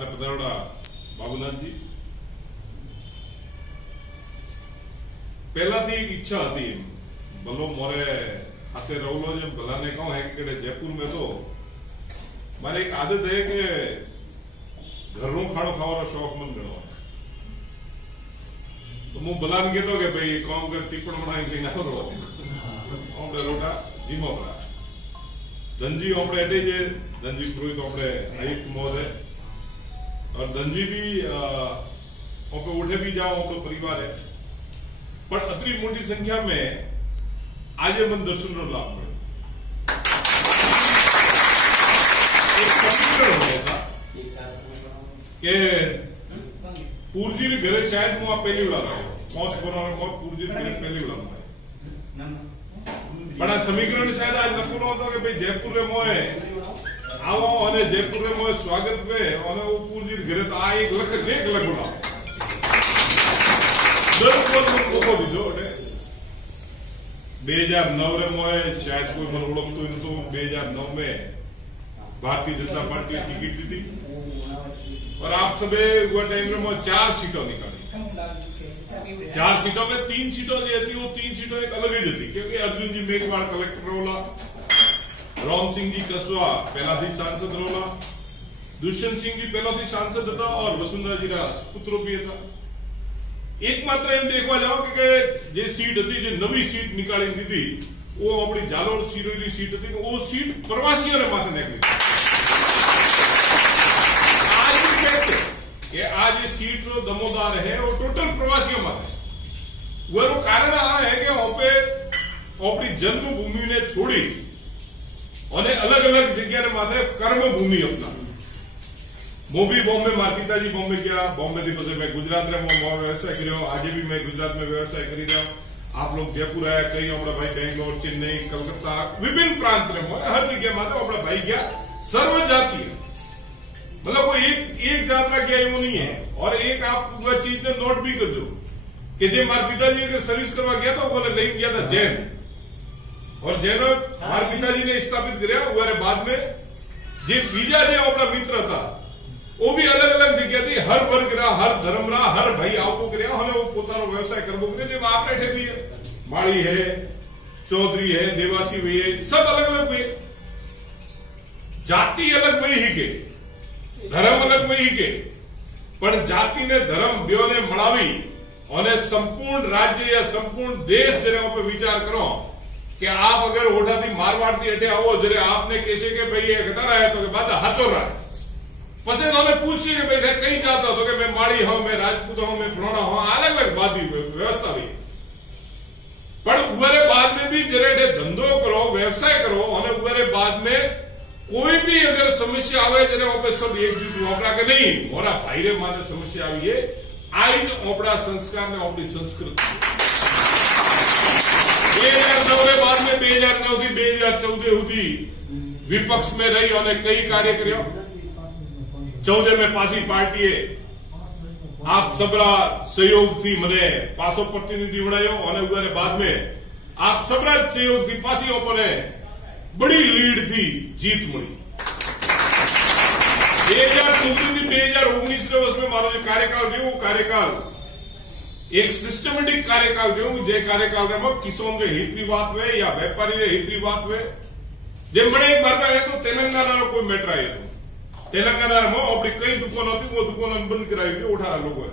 आपने पधारोड़ा बाबूनाथ जी पहला थी एक इच्छा थी भलो मोरे हाथे रवलो जो भला ने कहूं है कि जयपुर में तो मारे एक आदत है कि घर नो खाणो खावा शौक मन गणो तो मु भला ने कहतो कि भाई काम कर टिप्पण बनाई लेने आवरो हमरे रोटा जीमो बरा धनजी हमरे एडे जे धनजी पुरोहित हमरे आयुक्त महोदय और धनजी भी ओपे उठे भी जाओ अपनो परिवार है पर अतरी मोटी संख्या में आज मन दर्शन नो लाभ मिले के पूर्जी घरे शायद मुझे पहली बार मौस बनाने पूर्जी घरे पहली बार बड़ा समीकरण शायद आज नखो होता कि भाई जयपुर रे मोए आवो और जयपुर रे मोए स्वागत में और वो पूर्जी घरे तो आ एक लख गुना 10 वर्ष को दीजो 2009 रे मोए शायद कोई मन ओळखतो तो 2009 में भारतीय जनता पार्टी टिकट दी थी और आप सबे वो टाइम में 4 सीटों निकाली 4 सीटों में 3 सीटों जो थी वो 3 सीटों एक अलग ही थी क्योंकि अर्जुन जी मेघवाड़ कलेक्टर रोला राम सिंह जी कसवा पहला थी सांसद रोला दुष्यंत सिंह जी पहला थी सांसद था और वसुंधरा जी पुत्रो भी था एकमात्र एम देखवा जाओ कि जे सीट थी जो नवी सीट निकाली दी वो अपनी जालोर सीरोली सीट थी वो सीट प्रवासियों ने माथे निकली आज भी कहते कि आज ये सीट जो दमोदार है वो टोटल प्रवासियों माथे वो कारण आ है कि ओपे अपनी जन्मभूमि ने छोड़ी और अलग अलग जगह माथे कर्म भूमि अपना वो भी बॉम्बे मार पिताजी बॉम्बे गया बॉम्बे थी પછી मैं गुजरात रे व्यवसाय કર્યો आज भी मैं गुजरात में व्यवसाय કરી रहा आप लोग जयपुर आया कई हमारा भाई बेंगलोर चेन्नई कलकत्ता विभिन्न प्रांत में हर जगह में हमारा भाई गया सर्व जातीय मतलब कोई एक जात का गया वो नहीं है और एक आप वह चीज ने नोट भी कर दो कि जो मार पिताजी अगर सर्विस करवा गया था वो नहीं गया था जैन और जैन मार पिताजी ने स्थापित कराया वो बाद में जो बीजा जो अपना मित्र था वो भी अलग अलग जगह थी हर वर्ग रहा हर धर्म रहा हर भाई आवको કર્યા અને वो પોતાનો व्यवसाय करबो करे जो आपने ठे भी है माड़ी है चौधरी है देवासी भी है सब अलग अलग हुए जाति अलग वही ही के धर्म अलग वही के पर जाति ने धर्म बेओ ने मळावी और संपूर्ण राज्य या संपूर्ण देश जरे पे विचार करो कि आप अगर ओढ़ा थी मारवाड़ थी अटे आओ जरे आपने कैसे के भाई ये घटा रहा है तो बात हाचो रहा है पसे उन्होंने पूछी कि भाई कहीं जाता तो कि मैं माड़ी हूं मैं राजपूत हूं मैं फलाना हूं अलग अलग बात व्यवस्था हुई पर उरे बाद में भी जरे धंधो करो व्यवसाय करो और उरे बाद में कोई भी अगर समस्या आवे जरे ओपे सब एकजुट ओपड़ा के नहीं मोरा भाई रे माने समस्या आई है आई ओपड़ा संस्कार ने ओपड़ी संस्कृति 2009 के बाद में 2009 થી 2014 સુધી विपक्ष में रही और कई कार्य કર્યો 14 में पासी पार्टी आप सबरा सहयोग थी मने पासो प्रतिनिधि बनायो और बाद में आप सबरा सहयोग थी पासी पर बड़ी लीड थी जीत मिली 2014 થી 2019 वर्ष में मारो जो कार्यकाल रहो कार्यकाल एक सिस्टमेटिक कार्यकाल रहो जे कार्यकाल में किसान के हित विवाद में या व्यापारी के हित विवाद में जे बड़े एक बार है तो तेलंगाना कोई मैटर आए तो तेलंगाना में अपनी कई दुकानों थी वो दुकान बंद कराई हुई 18 लोगों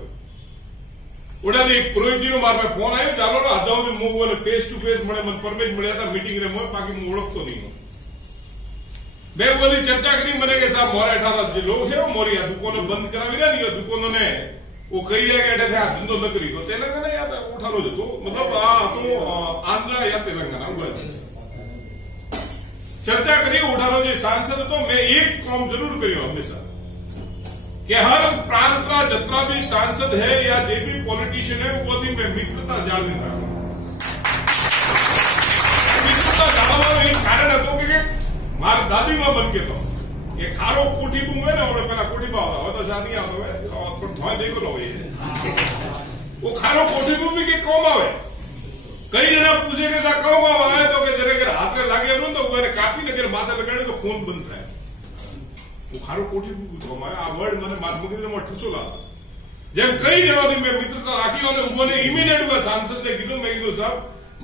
उड़ा पुरोहित जी मार में फोन आयो चालो ना हजाओ मुंह फेस टू फेस मळे मन परमिट मिला था मीटिंग रे मोय बाकी मुंह ओळखतो नहीं मैं वाली चर्चा करी मने के साहब मोरा 18 जो लोग है मोरी दुकान बंद करावी ना नहीं दुकानों ने वो कई जगह बैठे थे धंधो न करी तो तेलंगाना या उठा लो जो मतलब तो आंध्र या तेलंगाना चर्चा करिए उठानो जो सांसद तो मैं एक काम जरूर करियो हमेशा कि हर प्रांत का जितना भी सांसद है या जो भी पॉलिटिशियन है वो थी मैं मित्रता जान रहा हूं मित्रता जाना एक कारण है कि मार दादी मां बन के तो ये खारो कोठी बुंगे ना और पहला कोठी बाव हो तो शादी आ तो और थोड़ा देखो लो ये वो खारो कोठी बुंगे के कौन आवे कई जना पूछे के सा कहो आए तो के जरे के हाथ में लागे तो वो काफी लगे माथे लगाने तो खून बनता है ખારો કોઠી આ વર્ડ મને મગજમાં ઠસો લાગે જેમ કઈ જવાની મેં મિત્રતા રાખી અને ઉભોને ઇમિડિયેટ સાંસદને કીધું મેં કીધું સાહેબ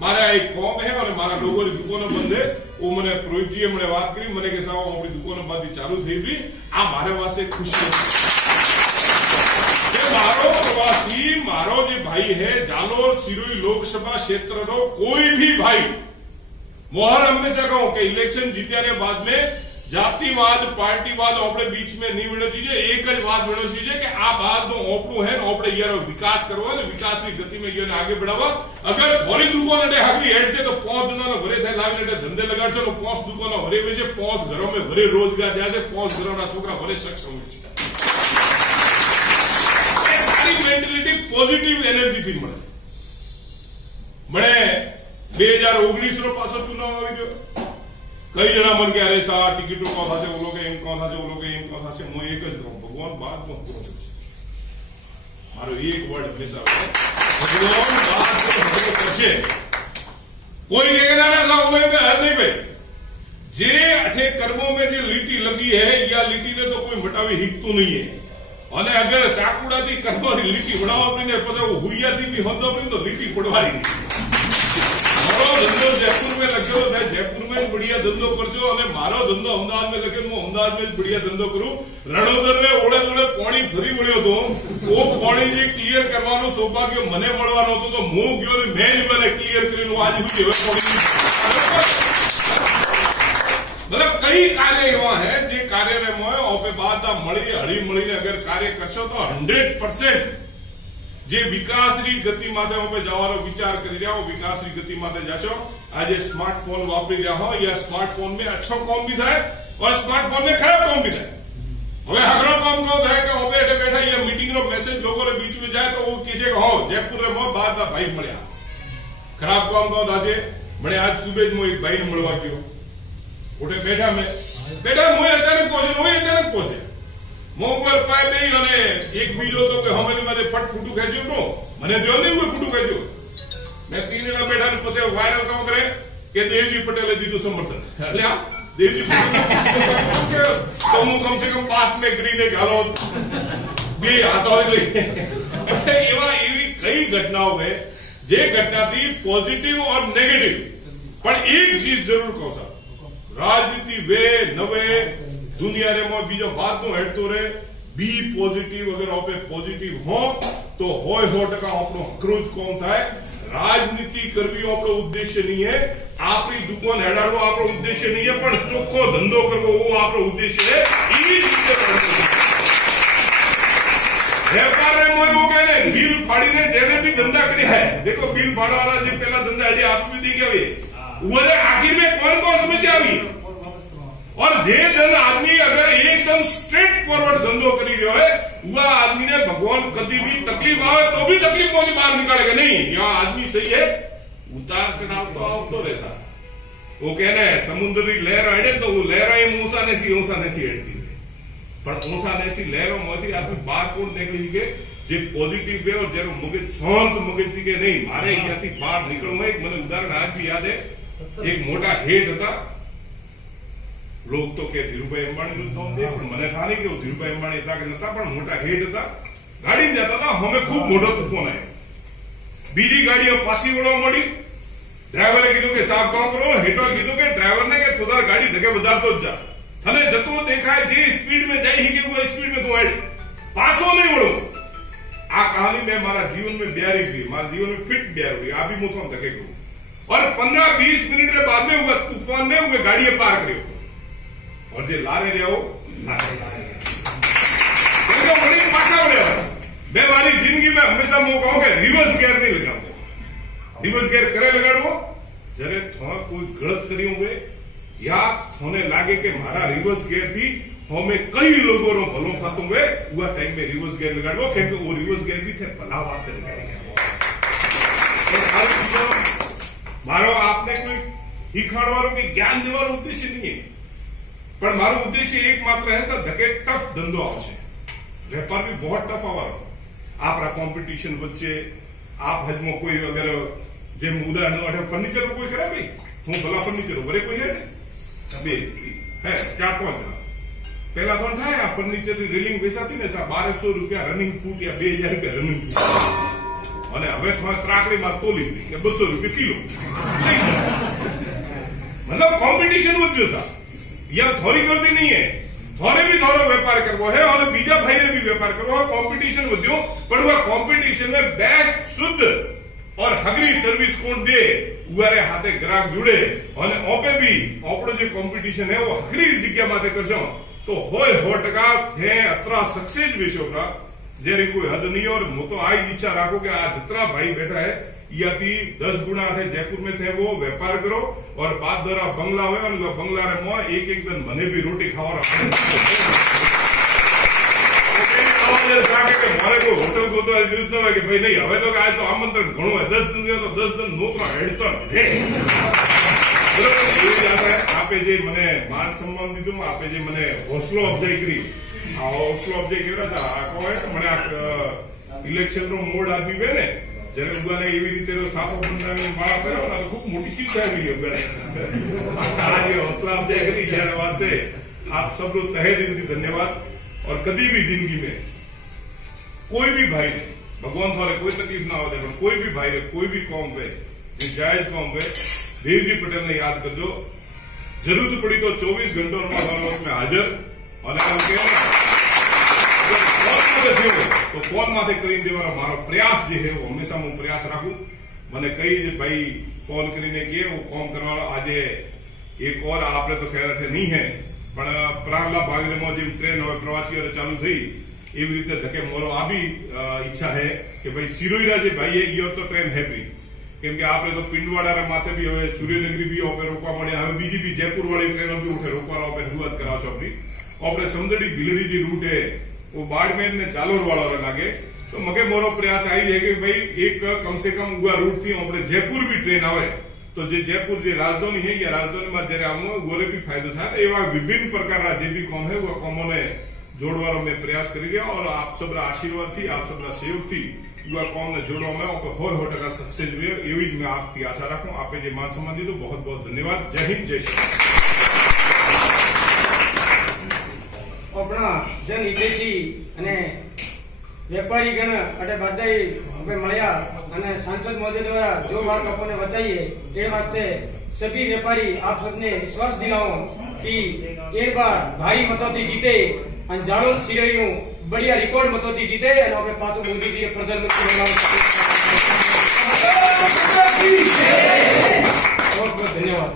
મારે આ એક કોમ હે અને મારા લોકોની દુકાનો બંધ હે वो मैंने प्रोहितजीए મને વાત કરી મને કે સાહેબ આપણી દુકાનો બાદ ચાલુ થઈ ગઈ આ મારે વાસે ખુશી કે મારો પ્રવાसी મારો જે ભાઈ है जालोर सिरोही लोकसभा क्षेत्र नो कोई भी भाई मोहर हमेशा कहूं कि इलेक्शन जीत्या रे बाद में जातिवाद पार्टीवाद अपने बीच में नहीं मिलना चाहिए एक ज बात मिलना चाहिए कि आ बात तो ओपड़ू है अपने यार विकास करवा विकास की गति में ये आगे बढ़ावा अगर थोड़ी दुकान हगरी हेड से तो 5 जना भरे थे लागे धंधे लगाड़े तो 5 दुकान भरे हुए से 5 घरों में भरे रोजगार जाए 5 घरों ना छोकरा भरे सक्षम हुए सारी मेंटेलिटी पॉजिटिव एनर्जी थी मळे 2019 नो पाछो चुनाव આવી ગયો कई जना मन के अरे सा टिकटों कौन था वो लोग एम कौन था वो लोग एम कौन था मैं एक भगवान बात को पूरा मारो एक वर्ड हमेशा भगवान बात को करशे कोई कहेगा ना सा उन्हें नहीं भाई जे अठे कर्मों में जो लीटी लगी है या लीटी ने तो कोई मटावी हिकतू नहीं है और अगर चाकूड़ा थी कर्म लीटी बढ़ावा पड़ी पता वो हुईया थी भी होंदो पड़ी तो लीटी पड़वारी नहीं मारो धंधो जयपुर में लगे हो जयपुर में बढ़िया धंधो करशो और मारो धंधो अमदावाद में लगे हूँ अमदावाद में बढ़िया धंधो करूं रणोदर ने ओड़े ओड़े पानी फरी वळ्यो तो वो पानी जे क्लियर करवानो सौभाग्य मने मळवानो हतो तो मु गयो ने मैं जो ने क्लियर करीने आज हुई मतलब कई कार्य एवा है जे कार्य रे मोय ओपे बात मळी हળી મળીને अगर कार्य करशो तो 100% जे विकास री गति माथे पे जवानो विचार करी रहा हो विकास री गति माथे जाशो आज स्मार्टफोन वापरी रहा हो या स्मार्टफोन में अच्छो काम भी थाय और स्मार्टफोन में खराब काम भी थाय હવે આગળનો કામ કહો થાય કે ઓબે એટે બેઠા ये मीटिंग નો मैसेज लोगों रे बीच में जाए तो वो किसे हो जयपुर रे मो बात भाई મળ્યા खराब काम કહો આજે મને आज सुबह मो एक भाई ने મળવા ગયો ઓટે બેઠા હું अचानक पहुंचे मोगर पाए नहीं અને એક બીજો તો કે હમેલી માથે ફટ ફૂટું ખેંચ્યું નો મને દેવ નહીં હોય ફૂટું ખેંચ્યું મેં તીનડા બેઠા ને પછી વાયરલ કામ કરે કે દેવજી પટેલે દીધું સમર્થન એટલે આ દેવજી પટેલ તો હું કમ સે કમ પાથ में ग्रीन एक हालो બે હાથો એટલે એવા એવી કઈ ઘટનાઓ है જે घटना थी पॉजिटिव और नेगेटिव पर एक चीज जरूर कहूं साहब राजनीति वे नवे दुनिया रे में बीजो बात तो हेडतो रहे बी पॉजिटिव अगर आपे पॉजिटिव हो तो होय 100% आपनो क्रूज कौन था राजनीति करवी आपनो उद्देश्य नहीं है आपरी दुकान हेडाड़ो आपनो उद्देश्य नहीं है पर चोखो धंधो करवो वो आपनो उद्देश्य है व्यापार में मोय वो कहने बिल फाड़ी ने जेने भी धंधा करी है देखो बिल फाड़वा वाला जो पहला धंधा है आप भी दी गए वो आखिर में कौन समस्या आई और जे जन आदमी अगर एकदम स्ट्रेट फॉरवर्ड धंधो करी रहो है वह आदमी ने भगवान कभी भी तकलीफ आवे तो भी तकलीफ को बाहर निकालेगा नहीं यह आदमी सही है उतार चढ़ाव तो आवतो रहता वो कहने समुद्री लहर हेडे तो वो लहर ऊंसा ने सी हेडती पर ऊंसा ने सी लहरों में आपकी बार कोण निकली के जे पॉजिटिव वे और जरूर मगज शांत मगज थी के नहीं मारे अहियां थी बाहर निकलना एक मैंने उदाहरण आज भी याद है एक मोटा हेड था लोग तो के धीरूभाई अंबाणी નું નામ દે પણ મને થાની કે ધીરૂભાઈ અંબાણી હતા કે નતા પણ મોટા હેડ હતા ગાડી में जाता था हमें खूब मोटो तूफान आयो बीजी गाड़ीओ पासी वळवा मળી ड्राइवरे कीधुं के साहब काम करो हेठो कीधुं के ड्राइवर ने के तुदार गाड़ी धके वधारतो ज जा थने जतो देखाय जे स्पीड में जाई ही के वो स्पीड में तू हेड पासो नहीं वळो आ कहानी में मारा जीवन में ब्यारी हुई मारा जीवन में फिट ब्यार हुई आ भी मुथो धके को और 15-20 मिनट के बाद में हुआ तूफान ने हुए गाड़ी पार करियो और जे लारे रहो मैं मारी जिंदगी में हमेशा मैं कहूं कि रिवर्स गियर नहीं लगाओ रिवर्स गियर करे लगाड़ो जरे थोड़ा कोई गलत करी हुए या थोने लागे के मारा रिवर्स गियर थी हमें कई लोगों नो भलो थातो हुए वह टाइम में रिवर्स गियर लगाड़ो क्योंकि वो रिवर्स गियर भी थे भला वास्ते लगाड़ी मारो आपने कोई हिखाड़वारो के ज्ञान देवारो उद्देश्य नहीं है पर मारो उद्देश्य एकमात्र है सर धके टफ धंधो आवशे व्यापार भी बहुत टफ आवारो आपरा कॉम्पिटिशन वच्चे आप हजमो कोई अगर जे उदाहरण अठे फर्नीचर कोई करे भाई हूँ भला फर्नीचर वरे कोई है बे है 4-5 जना पहला तो था आ फर्निचर की रेलिंग वेचाती ने 1200 रुपया रनिंग फूट या 2000 रुपया रनिंग फूट અને હવે થોડા ત્રાકડીમાં તોલી કે 200 रुपया किलो मतलब कॉम्पिटिशन વધ્યો સા या थोड़ी गलती नहीं है थोड़े भी थोड़ो व्यापार करवो है और बीजा भाई ने भी व्यापार करवो है कॉम्पिटिशन વધ્યો पर वह कॉम्पिटिशन में बेस्ट शुद्ध और हगरी सर्विस कोण दे उरे हाथे ग्राहक जुड़े और ओपे भी आपड़ो जो कॉम्पिटिशन है वो हगरी जगह माथे करशो तो होय 100% थे अतरा सक्सेस विषयों का जेरी कोई हद नहीं और मैं तो आई इच्छा राखो कि आज जितना भाई बैठा है याती 10 गुना है जयपुर में थे वो व्यापार करो और बात दरा बंगला हुए और बंगला रे मो एक दिन मने भी रोटी खावा मारे को होटल को तो जरूरत न है कि भाई नहीं हवे तो आज तो आमंत्रण घणो है 10 दिन तो 10 दिन नौकरा हेडतो आपे जे मने मान सम्मान दीधुं आपे जे मने हौसलो अफजाई करी आ हौसलो अफजाई कर्यो छे आ कोय मने आ इलेक्शन नो मोड आपी वे ने जरे उगाने एवी रीते साफो बनावी माळा कर्यो ने खूब मोटी चीज આવી ઉગારે आज हौसला अफजाई करी त्यारे वास्ते आप सबको तहे दिलथी धन्यवाद और कदी भी जिंदगी में कोई भी भाई भगवान थारे कोई तकलीफ ना हो कोई भी भाई कोई भी कौम पे जायज कौम पे देवजी पटेल ने याद करजो जरूरत पड़ी तो 24 घंटों में हाजिर और तो फोन माथे करीने देवानो मारो प्रयास जे है वो हमेशा हूँ प्रयास राखू मैंने कई भाई फोन करीने के वो कॉम करवा आज एक और आपने तो खैर नहीं है पण प्राणला भागने में जो ट्रेन और प्रवासी चालू थी एवी रीते धके मोरो आ भी इच्छा है कि भाई सिरोईरा जे भाई है ये तो ट्रेन है भी केम के आपने तो पिंडवाड़ा माथे भी हवे सूर्यनगरी भी ओपे रोकवा मळे हवे बीजी भी जयपुर वाली ट्रेनों भी उठे रोकवा ओपे शुरुआत कराव छो अपनी आपणे समदड़ी बिलड़ी जी रूट है वो बाड़मेर ने चालोर वाला लागे तो मगे मोरो प्रयास आई है कि भाई एक कम से कम उगा रूट थी अपने जयपुर भी ट्रेन आवे तो जे जयपुर जे राजधानी है या राजधानी में जरे आवनो गोरे भी फायदो थाय एवा विभिन्न प्रकारना जे भी कॉम है वो कॉमोने जोड़वानो में प्रयास करी रह्या और आप सबना आशीर्वाद थी आप सबना सहयोग थी युवा कॉम ने जोड़वा में 100% सक्सेस हुए एवी मैं आपकी आशा रखूं आपे जे मान सम्मान दीधो बहुत बहुत धन्यवाद जय हिंद जय श्री अपना जन हितेशी अने व्यापारी गण अटे बधाई हमें मळ्या अने सांसद महोदय द्वारा जो बात आपने बताई है ते वास्ते सभी व्यापारी आप सबने विश्वास दिलाओ कि एक बार भारी मतों जीते और जालोर सिरोईनु बढ़िया रिकॉर्ड मतों जीते और अपने पास मोदी जी प्रधानमंत्री बहुत बहुत धन्यवाद।